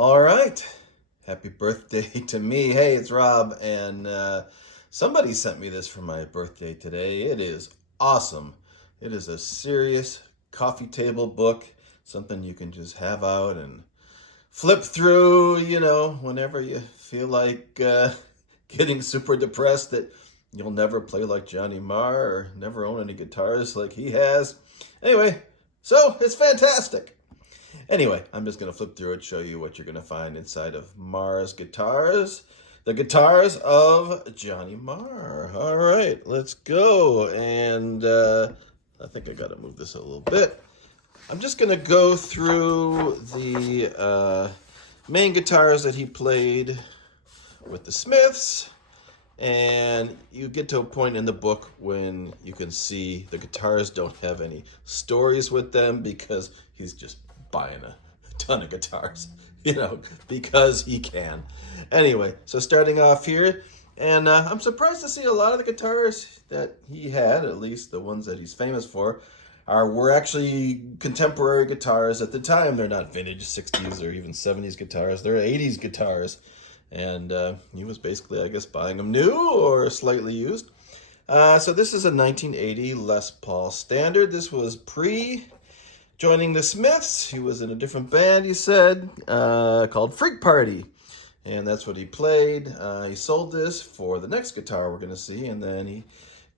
All right. Happy birthday to me. Hey, it's Rob, and somebody sent me this for my birthday today. It is awesome. It is a serious coffee table book, something you can just have out and flip through, whenever you feel like getting super depressed that you'll never play like Johnny Marr or never own any guitars like he has. Anyway, so it's fantastic. Anyway, I'm just going to flip through it, show you what you're going to find inside of Marr's guitars. The guitars of Johnny Marr. All right, let's go. And I think I got to move this a little bit. I'm just going to go through the main guitars that he played with the Smiths. And you get to a point in the book when you can see the guitars don't have any stories with them because he's just buying a ton of guitars, because he can. Anyway, so starting off here, and I'm surprised to see a lot of the guitars that he had, at least the ones that he's famous for, were actually contemporary guitars at the time. They're not vintage 60s or even 70s guitars. They're 80s guitars. And he was basically, I guess, buying them new or slightly used. So this is a 1980 Les Paul Standard. This was joining the Smiths. He was in a different band, he said, called Freak Party. And that's what he played. He sold this for the next guitar we're going to see, and then he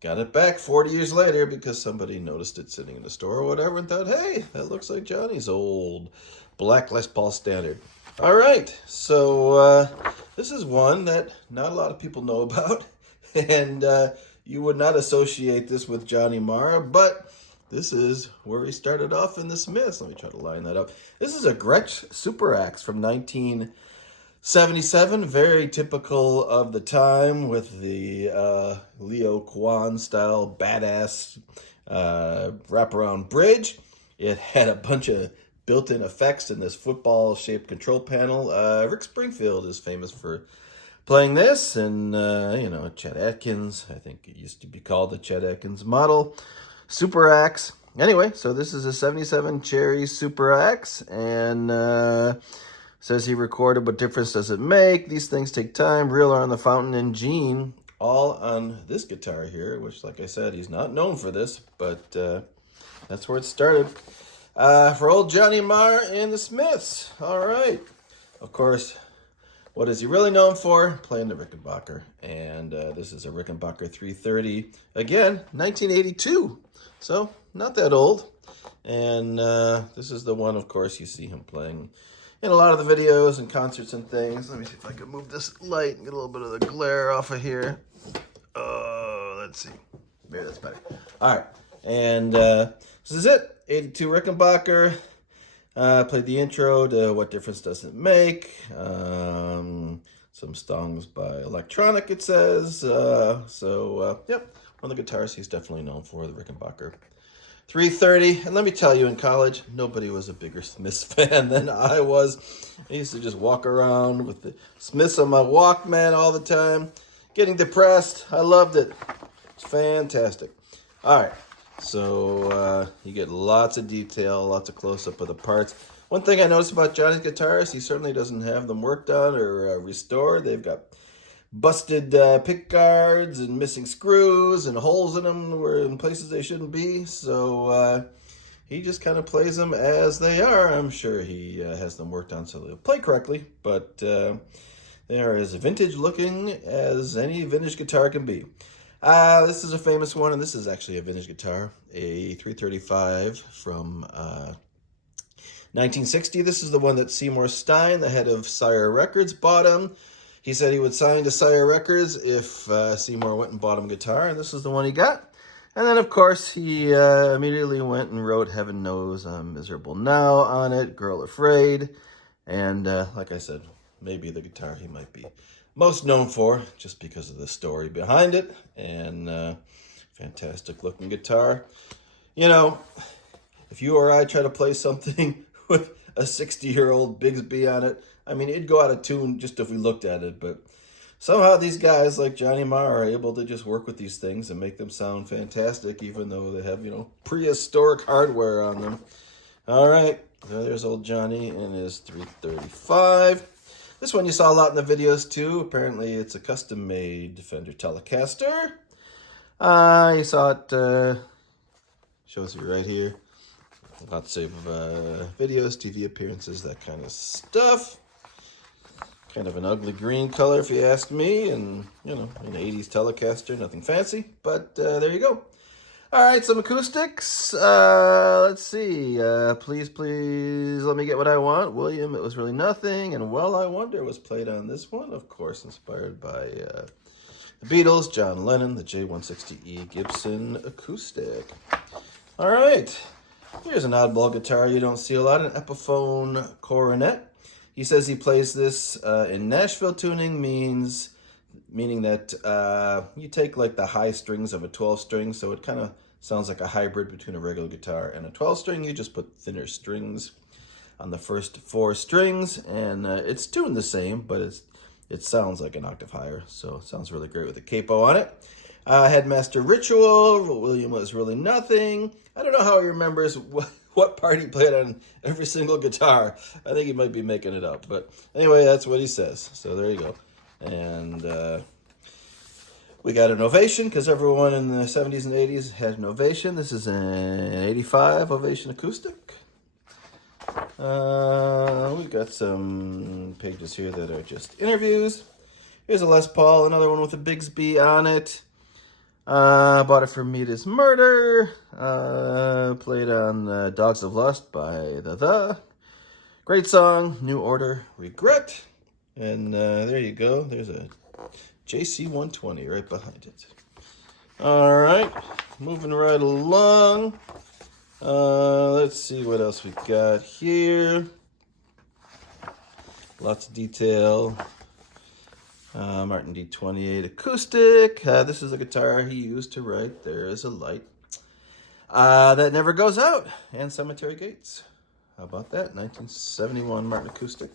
got it back 40 years later because somebody noticed it sitting in the store or whatever and thought, hey, that looks like Johnny's old black Les Paul Standard. All right, so this is one that not a lot of people know about, and you would not associate this with Johnny Marr, but this is where he started off in the Smiths. Let me try to line that up. This is a Gretsch Super Axe from 1977, very typical of the time with the Leo Kwan style badass wraparound bridge. It had a bunch of built-in effects in this football-shaped control panel. Rick Springfield is famous for playing this, and Chet Atkins. I think it used to be called the Chet Atkins model Super Axe. Anyway, so this is a 77 Cherry Super Axe, and says he recorded What Difference Does It Make? These things take time. Real on the Fountain and Gene, all on this guitar here, which, like I said, he's not known for this, but that's where it started. For old Johnny Marr and the Smiths. All right. Of course, what is he really known for? Playing the Rickenbacker. And this is a Rickenbacker 330. Again, 1982. So, not that old. And this is the one, of course, you see him playing in a lot of the videos and concerts and things. Let me see if I can move this light and get a little bit of the glare off of here. Let's see. Maybe that's better. All right. And this is it. 82 Rickenbacker. Played the intro to What Difference Does It Make? Some songs by Electronic, it says. Yep. One of the guitars he's definitely known for, the Rickenbacker 330. And let me tell you, in college, nobody was a bigger Smiths fan than I was. I used to just walk around with the Smiths on my Walkman all the time, getting depressed. I loved it. It's fantastic. All right. So you get lots of detail, lots of close-up of the parts. One thing I noticed about Johnny's guitars, he certainly doesn't have them worked on or restored. They've got busted pick guards and missing screws and holes in them where in places they shouldn't be. So he just kind of plays them as they are. I'm sure he has them worked on so they'll play correctly, but they are as vintage looking as any vintage guitar can be. This is a famous one, and this is actually a vintage guitar, a 335 from 1960. This is the one that Seymour Stein, the head of Sire Records, bought him. He said he would sign to Sire Records if Seymour went and bought him a guitar, and this is the one he got. And then, of course, he immediately went and wrote Heaven Knows I'm Miserable Now on it, Girl Afraid, and like I said, maybe the guitar he might be most known for, just because of the story behind it, and fantastic looking guitar. If you or I try to play something with a 60-year-old Bigsby on it, I mean, it'd go out of tune just if we looked at it, but somehow these guys like Johnny Marr are able to just work with these things and make them sound fantastic, even though they have, prehistoric hardware on them. All right. So there's old Johnny in his 335. This one you saw a lot in the videos too. Apparently it's a custom-made Fender Telecaster. You saw it, shows you right here. Lots of videos, TV appearances, that kind of stuff. Kind of an ugly green color if you ask me, and you know, an 80s Telecaster, nothing fancy, but there you go. All right, some acoustics. Let's see. Please, please let me get what I want. William, it was really nothing, and Well, I Wonder was played on this one, of course, inspired by the Beatles, John Lennon, the J160E Gibson acoustic. All right, here's an oddball guitar you don't see a lot, an Epiphone Coronet. He says he plays this in Nashville tuning, meaning that you take like the high strings of a 12 string, so it kind of sounds like a hybrid between a regular guitar and a 12 string. You just put thinner strings on the first 4 strings, and it's tuned the same, but it sounds like an octave higher, so it sounds really great with a capo on it. Headmaster Ritual, William was really nothing. I don't know how he remembers what part he played on every single guitar. I think he might be making it up, but anyway, that's what he says. So there you go. And we got an Ovation, because everyone in the 70s and 80s had an Ovation. This is an 85 Ovation acoustic. We got some pages here that are just interviews. Here's a Les Paul, another one with a Bigsby on it. Bought it for Meet Is Murder. Played on Dogs of Lust by The. Great song, New Order, Regret. And there you go. There's a JC120 right behind it. All right, moving right along. Let's see what else we got here. Lots of detail. Martin D28 acoustic. This is a guitar he used to write There Is a Light That Never Goes Out and Cemetery Gates. How about that? 1971 Martin acoustic.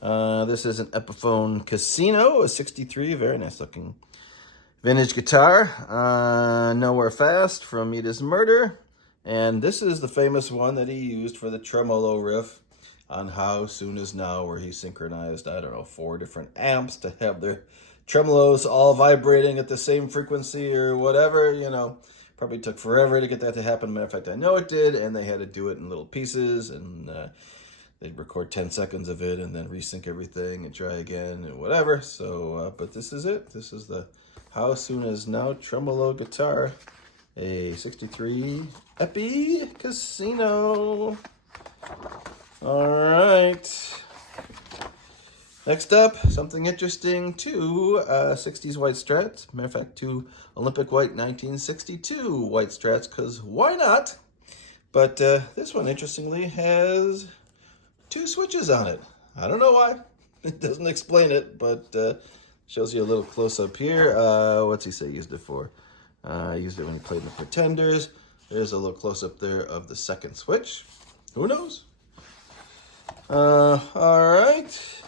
This is an Epiphone Casino, a 63, very nice looking vintage guitar. Nowhere Fast from Meet Is Murder. And this is the famous one that he used for the tremolo riff on How Soon Is Now, where he synchronized, 4 different amps to have their tremolos all vibrating at the same frequency or whatever, Probably took forever to get that to happen. Matter of fact, I know it did, and they had to do it in little pieces, and they'd record 10 seconds of it and then resync everything and try again and whatever. So, but this is it. This is the How Soon Is Now tremolo guitar, a 63 Epi Casino. All right. Next up, something interesting, 2 60s white Strats. Matter of fact, 2 Olympic white 1962 white Strats, because why not? But this one, interestingly, has 2 switches on it. I don't know why. It doesn't explain it, but shows you a little close-up here. What's he say he used it for? Used it when he played in the Pretenders. There's a little close-up there of the second switch. Who knows? All right.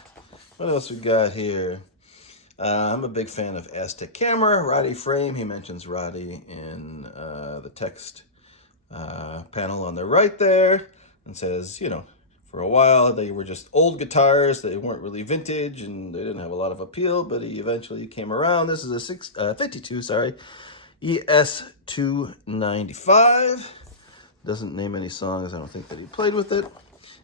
What else we got here? I'm a big fan of Aztec Camera, Roddy Frame. He mentions Roddy in the text panel on the right there, and says, for a while they were just old guitars. They weren't really vintage, and they didn't have a lot of appeal, but he eventually came around. This is a 52, ES295. Doesn't name any songs. I don't think that he played with it.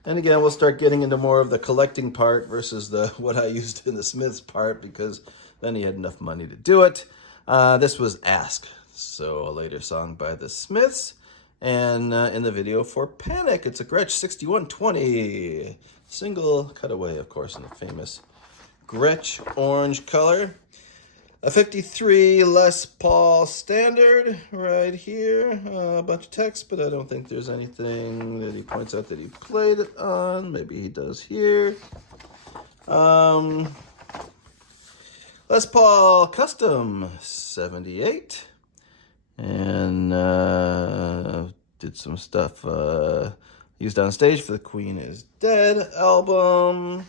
And again, we'll start getting into more of the collecting part versus the what I used in the Smiths part, because then he had enough money to do it. This was Ask, so a later song by the Smiths. And in the video for Panic, it's a Gretsch 6120. Single cutaway, of course, in the famous Gretsch orange color. A 53 Les Paul Standard right here. A bunch of text, but I don't think there's anything that he points out that he played it on. Maybe he does here. Les Paul Custom 78. And did some stuff used on stage for the Queen Is Dead album.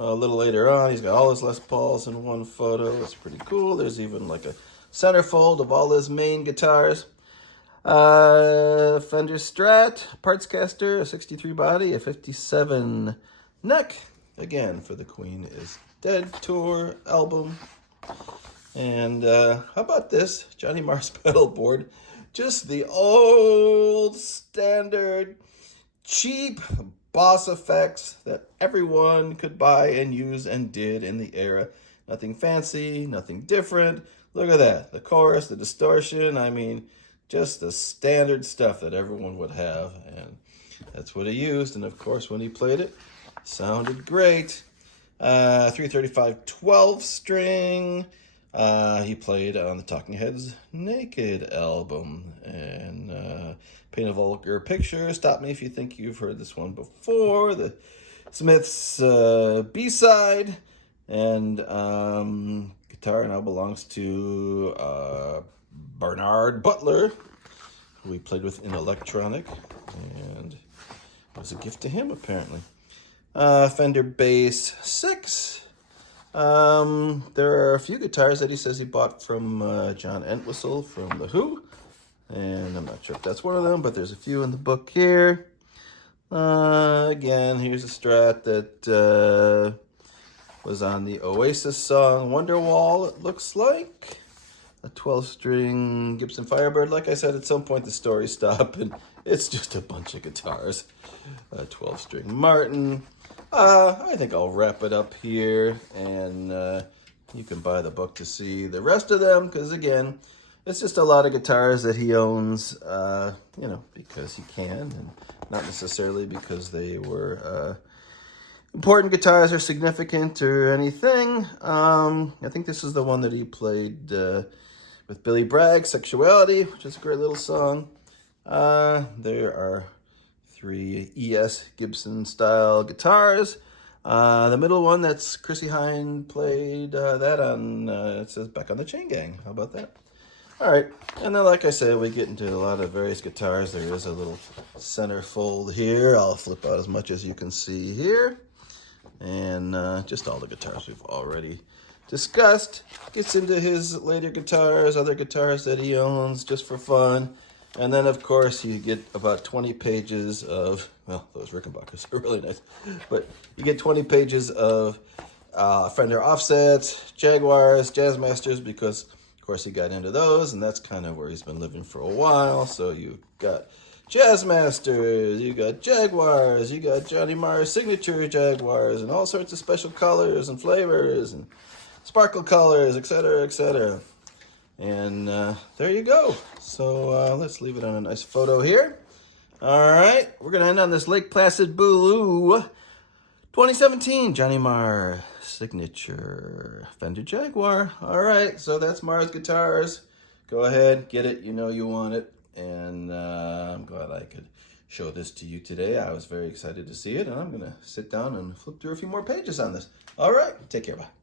A little later on, he's got all his Les Pauls in one photo. It's pretty cool. There's even like a centerfold of all his main guitars. Fender Strat, Parts Caster, a 63 body, a 57 neck. Again, for the Queen is Dead Tour album. And how about this? Johnny Marr's pedal board. Just the old standard cheap Boss effects that everyone could buy and use and did in the era. Nothing fancy, nothing different. Look at that. The chorus, the distortion. I mean, just the standard stuff that everyone would have. And that's what he used. And of course, when he played it, sounded great. 335 12 string. He played on the Talking Heads Naked album. And Paint a Vulgar Picture. Stop me if you think you've heard this one before. The Smiths B-side. And guitar now belongs to Bernard Butler, who he played with in Electronic. And it was a gift to him, apparently. Fender Bass 6. There are a few guitars that he says he bought from John Entwistle from The Who. And I'm not sure if that's one of them, but there's a few in the book here. Again, here's a Strat that was on the Oasis song Wonderwall, it looks like. A 12-string Gibson Firebird. Like I said, at some point the story stopped, and it's just a bunch of guitars. A 12-string Martin. I think I'll wrap it up here, and you can buy the book to see the rest of them, because again, it's just a lot of guitars that he owns, because he can, and not necessarily because they were important guitars or significant or anything. I think this is the one that he played with Billy Bragg, Sexuality, which is a great little song. There are 3 ES Gibson style guitars. The middle one, that's Chrissy Hine played that on, it says Back on the Chain Gang. How about that? All right, and then like I said, we get into a lot of various guitars. There is a little centerfold here. I'll flip out as much as you can see here. And just all the guitars we've already discussed. Gets into his later guitars, other guitars that he owns just for fun. And then, of course, you get about 20 pages of, well, those Rickenbackers are really nice. But you get 20 pages of Fender offsets, Jaguars, Jazzmasters, because, of course, he got into those. And that's kind of where he's been living for a while. So you've got Jazzmasters, you got Jaguars, you got Johnny Marr signature Jaguars, and all sorts of special colors and flavors and sparkle colors, etc., etc. And there you go. So let's leave it on a nice photo here. All right, we're going to end on this Lake Placid Blue 2017 Johnny Marr signature Fender Jaguar. All right, so that's Marr's guitars. Go ahead, get it. You know you want it. And I'm glad I could show this to you today. I was very excited to see it, and I'm going to sit down and flip through a few more pages on this. All right, take care. Bye.